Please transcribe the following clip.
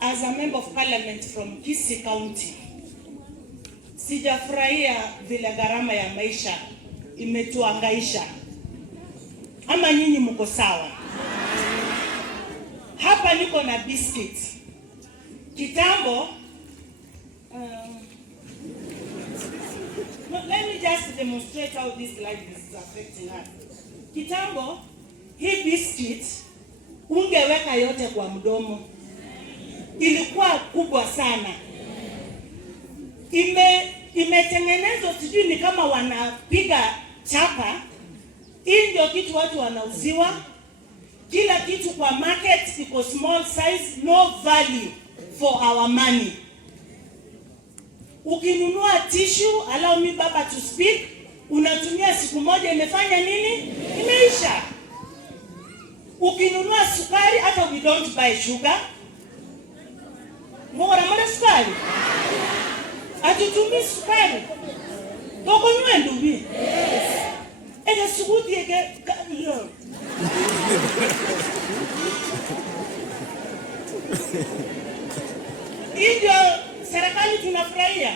as a member of parliament from Kisii County, sijafurahia vile gharama ya maisha imetuangaisha. Ama nyinyi mko sawa? Hapa niko na biscuit. Kitambo, let me just demonstrate how this life is affecting us. Kitambo, hii biscuit ungeweka yote kwa mdomo. Ilikuwa kubwa sana. Imetengenezwa sijui ni kama wanapiga chapa. Hii ndio kitu watu wanauziwa. Kila kitu kwa market iko small size, no value for our money. Ukinunua tissue, allow me baba to speak, unatumia siku moja imefanya nini? Imeisha. Ukinunua sukari, hata we don't buy sugar. Mbona sukari? Atutumii sukari. Toko nwendu bi. Yes. Ega suguti ege yo. Ndio serikali tunafurahia.